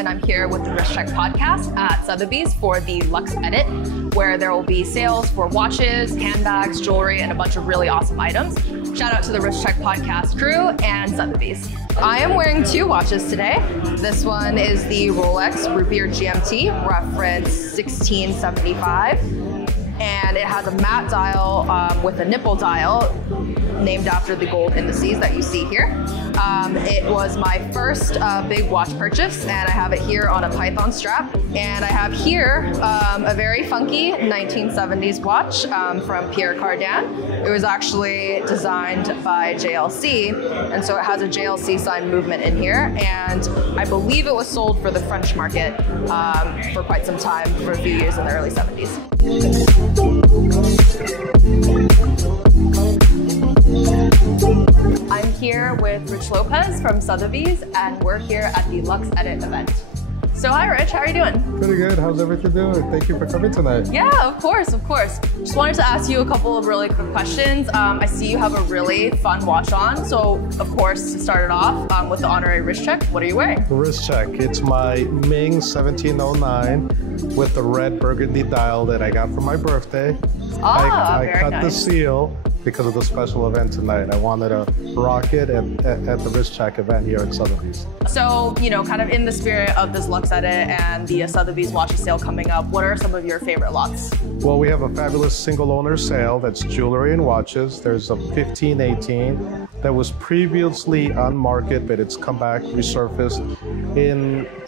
and I'm here with the Wrist Check podcast at Sotheby's for the Luxe Edit, where there will be sales for watches, handbags, jewelry, and a bunch of really awesome items. Shout out to the Wrist Check podcast crew and Sotheby's. I am wearing two watches today. This one is the Rolex Root Beer GMT, reference 1675. And it has a matte dial with a nipple dial named after the gold indices that you see here. It was my first big watch purchase, and I have it here on a Python strap. And I have here a very funky 1970s watch from Pierre Cardin. It was actually designed by JLC, and so it has a JLC sign movement in here. And I believe it was sold for the French market for quite some time, for a few years in the early 70s. I'm here with Rich Lopez from Sotheby's, and we're here at the Luxe Edit event. So hi Rich, how are you doing? Pretty good, how's everything doing? Thank you for coming tonight. Yeah, of course. Just wanted to ask you a couple of really quick questions. I see you have a really fun watch on, so of course, to start it off with the honorary wrist check, what are you wearing? Wrist check, it's my Ming 1709 with the red burgundy dial that I got for my birthday. I cut the seal because of the special event tonight. I wanted to rock it at the Wrist Check event here at Sotheby's. So, you know, kind of in the spirit of this Luxe Edit and the Sotheby's watches sale coming up, what are some of your favorite lots? Well, we have a fabulous single owner sale that's jewelry and watches. There's a 1518 that was previously on market, but it's come back, resurfaced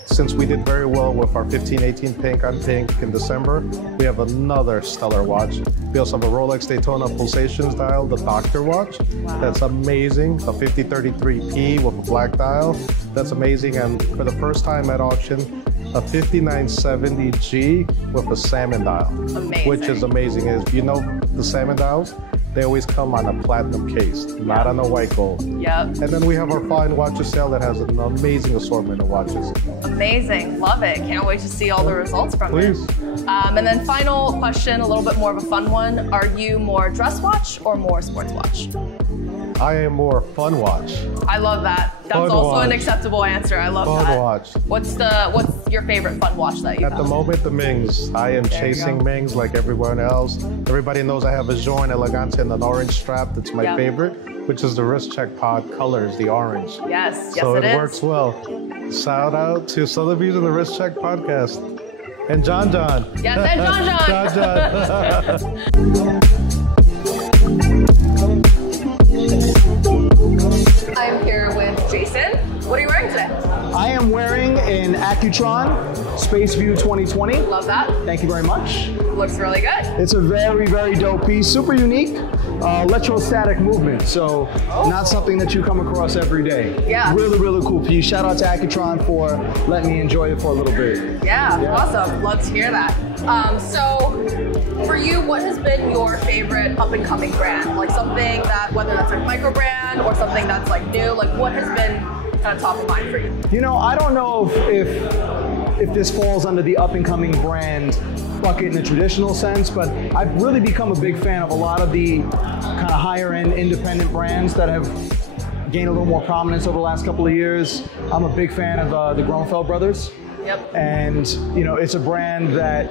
since we did very well with our 1518 pink on pink in December. We have another stellar watch. We also have a Rolex Daytona Pulsations dial, the Doctor watch. Wow. That's amazing. The 5033P with a black dial. That's amazing. And for the first time at auction, a 5970G with a salmon dial. Amazing. Which is amazing. Is, you know, the salmon dials, they always come on a platinum case, not on a white gold. Yep. And then we have our fine watches sale that has an amazing assortment of watches. Amazing, love it. Can't wait to see all the results from it. Please. And then final question, a little bit more of a fun one. Are you more dress watch or more sports watch? I am more fun watch. I love that. That's fun also watch. An acceptable answer. I love fun that. Watch. What's your favorite fun watch that you have? At the moment, the Mings. I am chasing Mings like everyone else. Everybody knows I have a Joan Elegante and an orange strap. That's my favorite, which is the Wrist Check Pod colors, the orange. Yes, so it works well. Shout out to Sotheby's and the Wrist Check podcast. And John. Yes, and John. I'm here with Jason. What are you wearing today? I am wearing an Accutron Space View 2020. Love that. Thank you very much. Looks really good. It's a very, very dope piece. Super unique. Electrostatic movement. So not something that you come across every day. Yeah. Really, really cool piece. Shout out to Accutron for letting me enjoy it for a little bit. Yeah. Awesome. Love to hear that. So for you, what has been your favorite up and coming brand? Like something that, whether that's a micro brand or something that's like new, like what has been kind of top of mind for you? You know, I don't know if this falls under the up and coming brand bucket in the traditional sense, but I've really become a big fan of a lot of the kind of higher end independent brands that have gained a little more prominence over the last couple of years. I'm a big fan of the Grunfeld brothers. Yep. And you know, it's a brand that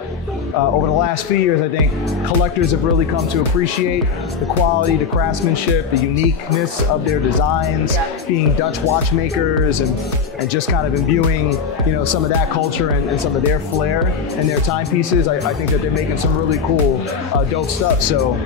over the last few years, I think collectors have really come to appreciate the quality, the craftsmanship, the uniqueness of their designs, being Dutch watchmakers and just kind of imbuing, you know, some of that culture and some of their flair and their timepieces. I think that they're making some really cool, dope stuff. So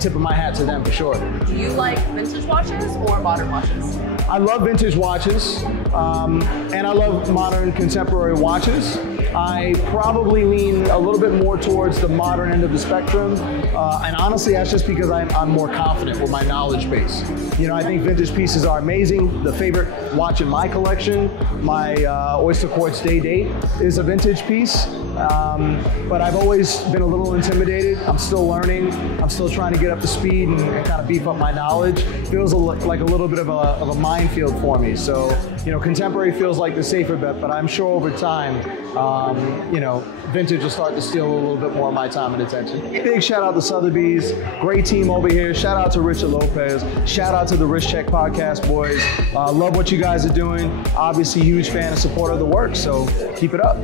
tip of my hat to them for sure. Do you like vintage watches or modern watches? I love vintage watches, and I love modern contemporary watches. I probably lean a little bit more towards the modern end of the spectrum, and honestly, that's just because I'm more confident with my knowledge base. You know, I think vintage pieces are amazing. The favorite watch in my collection, my Oyster Quartz Day Date, is a vintage piece, but I've always been a little intimidated. I'm still learning. I'm still trying to get up to speed and kind of beef up my knowledge. Feels like a little bit of a minefield for me. So, you know, contemporary feels like the safer bet, but I'm sure over time you know, vintage will start to steal a little bit more of my time and attention. Big shout out to Sotheby's, great team over here. Shout out to Richard Lopez. Shout out to the Wrist Check Podcast boys. Love what you guys are doing. Obviously, huge fan and supporter of the work, so keep it up.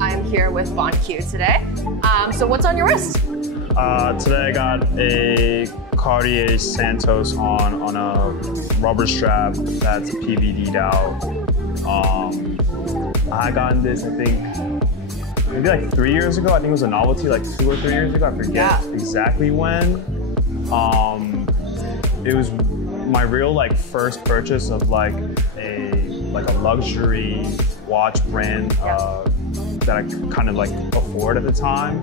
I'm here with Bon Q today. So what's on your wrist? Today I got a Cartier Santos on a rubber strap that's PVD'd out. I got this, I think, maybe like 3 years ago. I think it was a novelty, like 2 or 3 years ago. I forget exactly when. It was my real like first purchase of like a luxury watch brand that I kind of like afford at the time.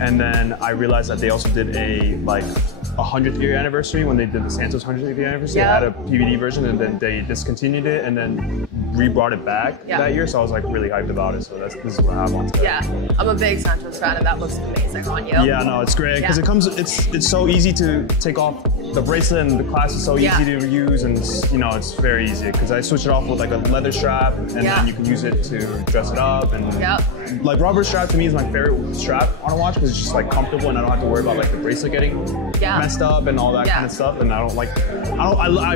And then I realized that they also did a 100th year anniversary when they did the Santos 100th year anniversary. They had a PVD version and then they discontinued it and then re-brought it back that year. So I was like really hyped about it. So this is what I have on today. Yeah, I'm a big Santos fan and that looks amazing on you. Yeah, no, it's great because it's so easy to take off the bracelet and the clasp is so easy to use and it's very easy because I switch it off with like a leather strap and then you can use it to dress it up and like rubber strap to me is my favorite strap on a watch because it's just like comfortable and I don't have to worry about like the bracelet getting messed up and all that kind of stuff and I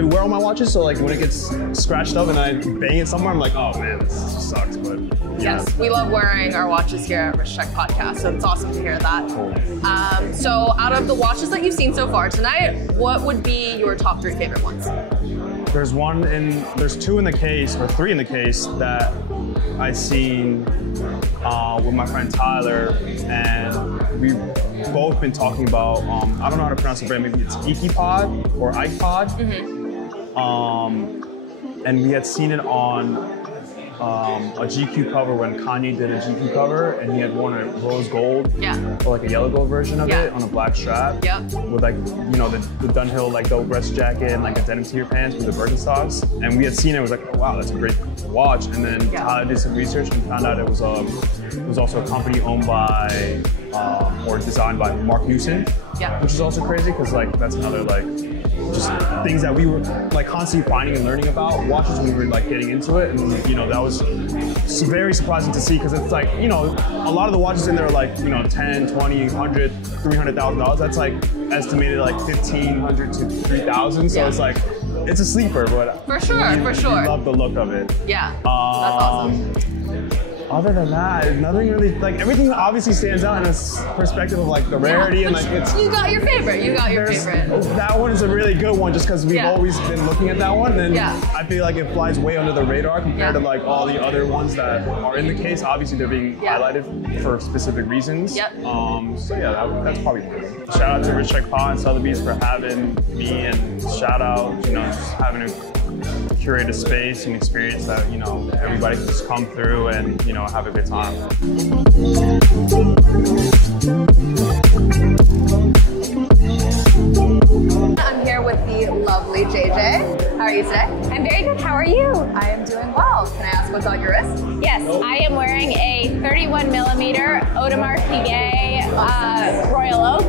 wear all my watches so like when it gets scratched up and I bang it somewhere I'm like, oh man, this just sucks. But yes, we love wearing our watches here at Wrist Check Podcast, so it's awesome to hear that. So out of the watches that you've seen so far tonight, what would be your top 3 favorite ones? There's 2 in the case, or 3 in the case that I seen with my friend Tyler, and we've both been talking about, I don't know how to pronounce the brand, maybe it's Ikipod or iPod. And we had seen it on a GQ cover when Kanye did a GQ cover, and he had worn a rose gold or like a yellow gold version of it on a black strap with like the Dunhill like double breast jacket and like a denim tier pants with the Birkenstocks. And we had seen it, was like, oh, wow, that's a great watch. And then Tyler did some research and found out it was also a company owned by or designed by Mark Houston, which is also crazy because like that's another like just things that we were like constantly finding and learning about watches when we were like getting into it, and that was very surprising to see because it's like a lot of the watches in there are like 10, 20, 100, $300,000. That's like estimated like 1,500 to 3,000. So it's like it's a sleeper, but for sure. We love the look of it. Yeah, that's awesome. Other than that, nothing really, like everything obviously stands out in a perspective of like the rarity and like it's... You got your favorite, That one is a really good one just because we've always been looking at that one and I feel like it flies way under the radar compared to like all the other ones that are in the case. Obviously they're being highlighted for specific reasons. So yeah, that's probably good. Shout out to Wrist Check Pod and Sotheby's for having me and shout out, just having a curate a space and experience that everybody can just come through and have a good time. I'm here with the lovely JJ. How are you today? I'm very good. How are you? I am doing well. Can I ask what's on your wrist? Yes, I am wearing a 31mm Audemars Piguet Royal Oak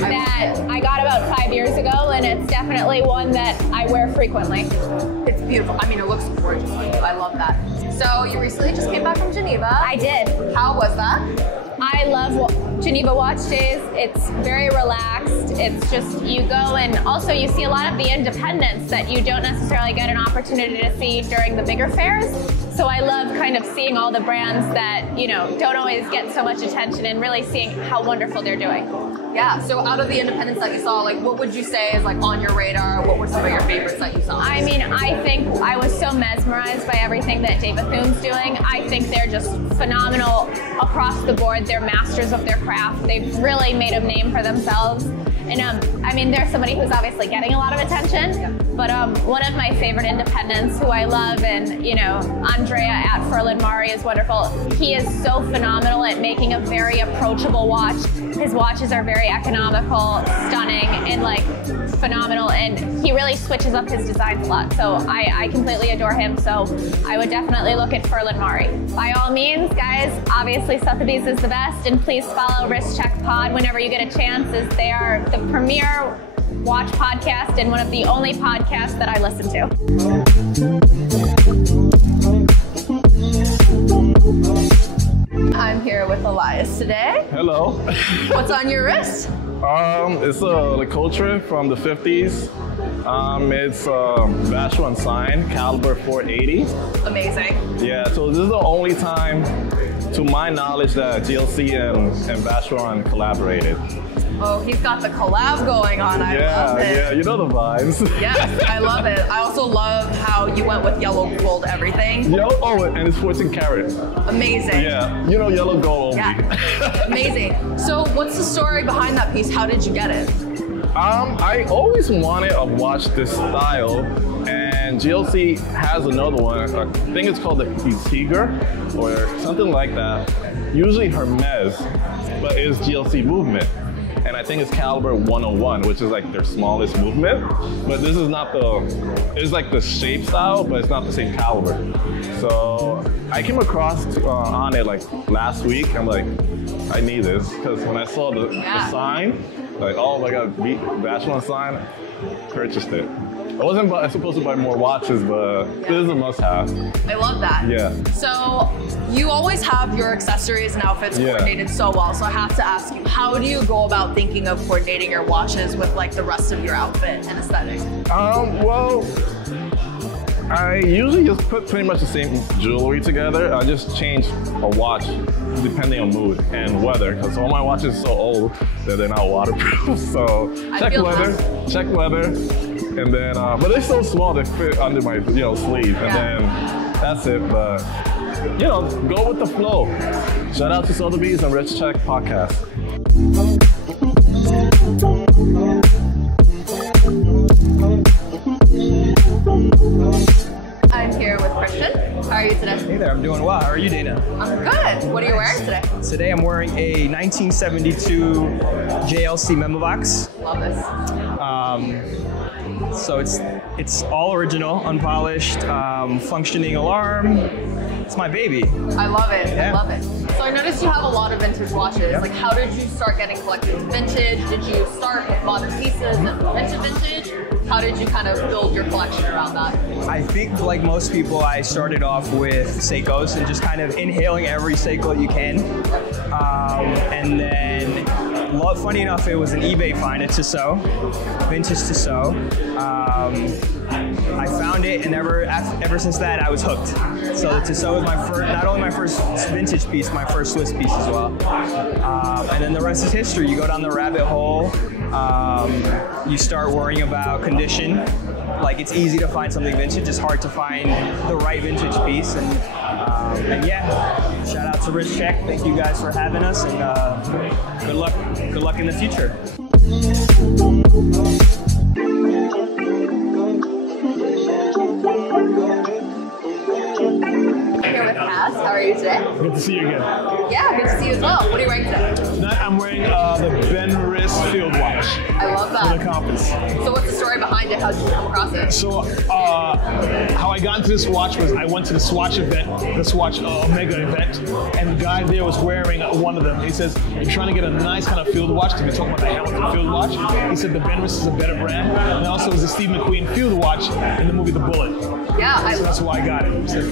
that I got about 5 years ago, and it's definitely one that I wear frequently. It's beautiful. I mean, it looks gorgeous on you. I love that. So you recently just came back from Geneva. I did. How was that? I love Geneva Watch Days. It's very relaxed. It's just, you go and also you see a lot of the independents that you don't necessarily get an opportunity to see during the bigger fairs. So I love kind of seeing all the brands that, don't always get so much attention and really seeing how wonderful they're doing. Yeah, so out of the independents that you saw, like what would you say is like on your radar? What were some of your favorites that you saw? I mean, I think I was so mesmerized by everything that Dave Bethune's doing. I think they're just phenomenal across the board. They're masters of their craft. They've really made a name for themselves. And I mean, there's somebody who's obviously getting a lot of attention, but one of my favorite independents who I love, and Andrea at Ferland Mari is wonderful. He is so phenomenal at making a very approachable watch. His watches are very economical, stunning, and like phenomenal, and he really switches up his designs a lot. So I completely adore him. So I would definitely look at Ferland Mari. By all means, guys, obviously Sotheby's is the best, and please follow follow Wrist Check Pod whenever you get a chance, as they are the premier watch podcast and one of the only podcasts that I listen to. I'm here with Elias today. Hello. What's on your wrist? It's a Culture from the 50s. It's a Vacheron sign, caliber 480. Amazing. Yeah, so this is the only time, to my knowledge, that GLC and Vacheron collaborated. Oh, he's got the collab going on. I love it. Yeah, you know the vibes. Yes, I love it. I also love how you went with yellow gold everything. And it's 14 karat. Amazing. Yeah, you know yellow gold only. Yeah. Amazing. So what's the story behind that piece? How did you get it? I always wanted a watch this style, and GLC has another one. I think it's called the Tiger or something like that. Usually Hermes, but it's GLC movement. And I think it's caliber 101, which is like their smallest movement. But this is not it's like the shape style, but it's not the same caliber. So I came across on it like last week. I'm like, I need this, because when I saw the sign, like, oh my God, Vacheron sign, purchased it. I wasn't supposed to buy more watches, but this is a must-have. I love that. Yeah. So you always have your accessories and outfits coordinated so well. So I have to ask you, how do you go about thinking of coordinating your watches with like the rest of your outfit and aesthetic? Well, I usually just put pretty much the same jewelry together. I just change a watch depending on mood and weather, because all my watches are so old that they're not waterproof. So check weather, and then but they're so small they fit under my sleeve, and then that's it. But go with the flow. Shout out to Sotheby's and Wrist Check Podcast. I'm here with Christian. How are you today? Hey there, I'm doing well. How are you, Dana? I'm good. What are you wearing today? Today I'm wearing a 1972 JLC memo box. Love this. So it's all original, unpolished, functioning alarm. It's my baby. I love it. Yeah. I love it. So I noticed you have a lot of vintage watches. Yep. Like, how did you start getting collected vintage? Did you start with modern pieces and vintage? How did you kind of build your collection around that? I think, like most people, I started off with Seikos and just kind of inhaling every Seiko you can. And then, funny enough, it was an eBay find at Tissot, vintage Tissot. I found it, and ever since that, I was hooked. So the Tissot was not only my first vintage piece, my first Swiss piece as well. And then the rest is history. You go down the rabbit hole, you start worrying about condition. Like, it's easy to find something vintage, it's hard to find the right vintage piece. And yeah, shout out to Wrist Check. Thank you guys for having us, and good luck in the future. How are you today? Good to see you again. Yeah, good to see you as well. What are you wearing today? Tonight I'm wearing the Ben Wrist Field Watch. I love that. With a compass. So what's the story behind it? How did you come across it? So how I got into this watch was I went to the Swatch event, the Swatch Omega event, and the guy there was wearing one of them. He says, you're trying to get a nice kind of field watch, to be talking about the Hamilton Field Watch. He said the Ben Wrist is a better brand. And also it was the Steve McQueen Field Watch in the movie The Bullet. Yeah, so that's why I got it.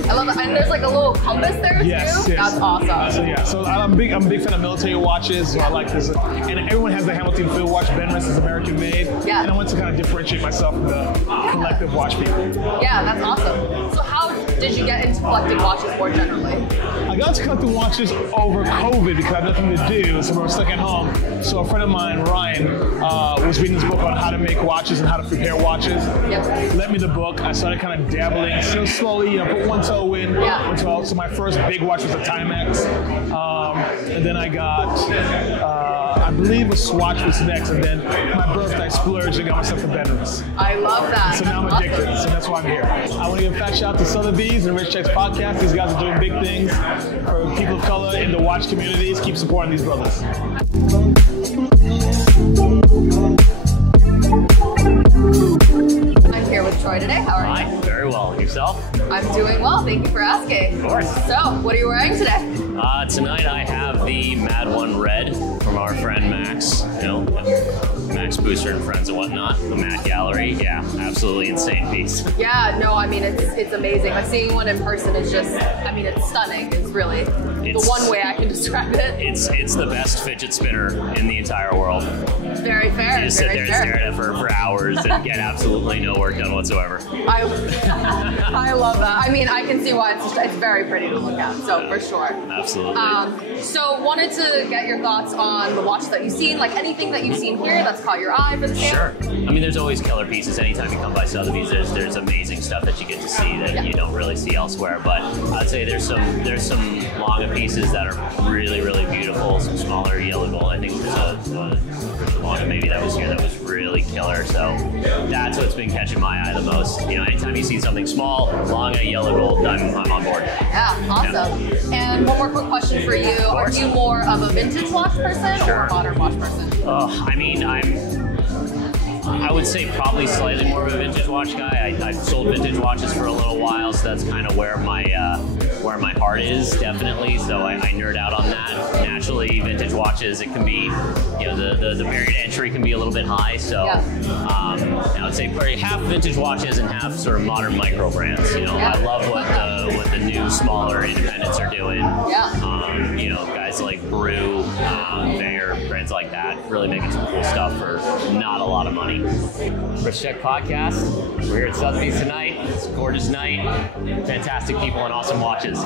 I love it. And there's like a little compass there too. Yes. That's awesome. So I'm a big fan of military watches. So I like this, and everyone has the Hamilton Field Watch. Ben Wrist is American made. Yeah. And I want to kind of differentiate myself from the collective watch people. Yeah, that's awesome. So how did you get into collecting watches more generally? I got into collecting watches over COVID because I had nothing to do, so we were stuck at home. So a friend of mine, Ryan, was reading this book on how to make watches and how to prepare watches. Yep. Lent me the book. I started kind of dabbling, still slowly, put one toe in, one toe out. So my first big watch was a Timex, and then I got, I believe a Swatch was next, and then my birthday I splurged and got myself a Ben Wrist. I love that. So now I'm addicted, so that's why I'm here. I want to give a fat shout out to Sotheby's and Wrist Check's podcast. These guys are doing big things for people of color in the watch communities. Keep supporting these brothers. I'm here with Troy today. How are you? Hi, very well. Yourself? I'm doing well. Thank you for asking. Of course. So, what are you wearing today? Tonight I have the Mad One Red from our friend Max, you know, Max Booster and friends and whatnot, the Mad Gallery. Yeah, absolutely insane piece. Yeah, no, I mean, it's amazing. Like seeing one in person is just, I mean, it's stunning. It's really the one way I can describe it. It's the best fidget spinner in the entire world. Very fair. You just sit there and stare at it for hours and get absolutely no work done whatsoever. I love that. I mean, I can see why it's very pretty to look at, so for sure. Absolutely. So wanted to get your thoughts on the watch that you've seen, like anything that you've seen here that's caught your eye for the sale? Sure. I mean, there's always killer pieces. Anytime you come by Sotheby's, there's amazing stuff that you get to see that you don't really see elsewhere. But I'd say there's some longer pieces that are really, really beautiful. Some smaller yellow gold. I think there's a Longa maybe that was here that was really killer. So that's what's been catching my eye the most. You know, anytime you see something small, Longa, yellow gold, I'm on board. Yeah, awesome. Yeah. And one more quick question for you. Are you more of a vintage watch person or a modern watch person? I mean, I would say probably slightly more of a vintage watch guy. I've sold vintage watches for a little while, so that's kind of where my heart is, definitely. So I nerd out on that. Naturally, vintage watches, it can be, you know, the barrier to entry can be a little bit high. So I would say probably half vintage watches and half sort of modern micro brands. You know, I love what the new smaller independents are doing. You know, guys like Brew, Bayer, brands like that, really making some cool stuff for not a lot of money. Wrist Check Podcast. We're here at Sotheby's tonight. It's a gorgeous night. Fantastic people and awesome watches.